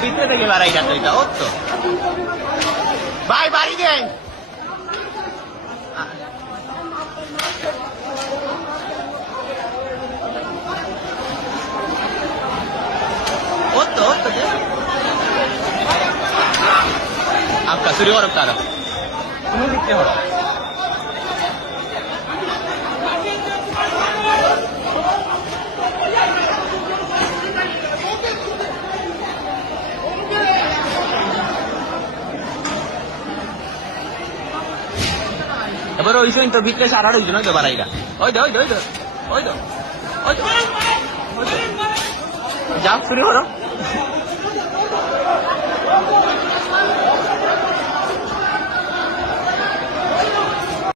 ভিতরে থেকে বাড়াই এটা ওর তো ভাই বাড়ি দেন ওর তো ওর তো যে চুরি করব তারা। কোনো দিকে হল এবার ওই সময় তো বিকেশ আর আড়াইজন হইতে পারে এটা ওই দে ওই দে ওই দে ওই দে ওই দে। যাও, চুরি করো।